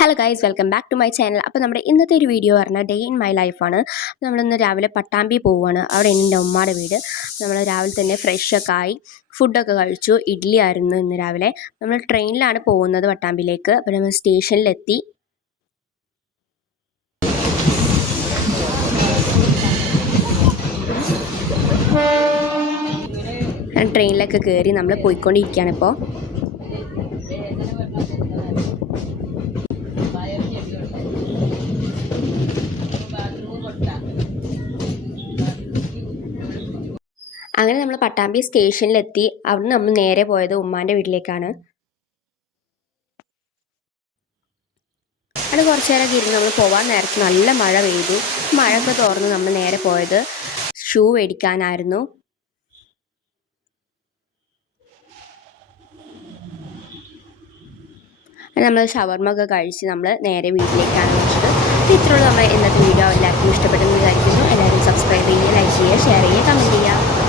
Hello guys, welcome back to my channel. അപ്പോൾ നമ്മുടെ ഇന്നത്തെ ഒരു വീഡിയോ പറഞ്ഞാൽ ഡേ ഇൻ മൈ ലൈഫാണ്. നമ്മളിന്ന് രാവിലെ പട്ടാമ്പി പോവുകയാണ്. അവിടെ എൻ്റെ ഉമ്മയുടെ വീട്. നമ്മൾ രാവിലെ തന്നെ ഫ്രഷൊക്കെ ആയി ഫുഡൊക്കെ കഴിച്ചു. ഇഡ്ഡലി ആയിരുന്നു ഇന്ന് രാവിലെ. നമ്മൾ ട്രെയിനിലാണ് പോകുന്നത് പട്ടാമ്പിയിലേക്ക്. അപ്പോൾ നമ്മൾ സ്റ്റേഷനിലെത്തി. ട്രെയിനിലൊക്കെ കയറി നമ്മൾ പോയിക്കൊണ്ടിരിക്കുകയാണ് ഇപ്പോൾ. അങ്ങനെ നമ്മൾ പട്ടാമ്പി സ്റ്റേഷനിലെത്തി. അവിടുന്ന് നമ്മൾ നേരെ പോയത് ഉമ്മാൻ്റെ വീട്ടിലേക്കാണ്. അവിടെ കുറച്ച് നേരമൊക്കെ ഇരുന്ന് നമ്മൾ പോകാൻ നേരത്ത് നല്ല മഴ പെയ്തു. മഴയൊക്കെ തോർന്ന് നമ്മൾ നേരെ പോയത് ഷൂ മേടിക്കാനായിരുന്നു. നമ്മൾ ഷവർമൊക്കെ കഴിച്ച് നമ്മൾ നേരെ വീട്ടിലേക്കാണ് വെച്ചത്. ഇത്രയുള്ള നമ്മുടെ ഇന്നത്തെ വീഡിയോ എല്ലാവർക്കും ഇഷ്ടപ്പെട്ടെന്ന് വിചാരിക്കുന്നു. എല്ലാവരും സബ്സ്ക്രൈബ് ചെയ്യുക, ലൈക്ക് ചെയ്യുക, ഷെയർ ചെയ്യുക, കമൻറ്റ് ചെയ്യുക.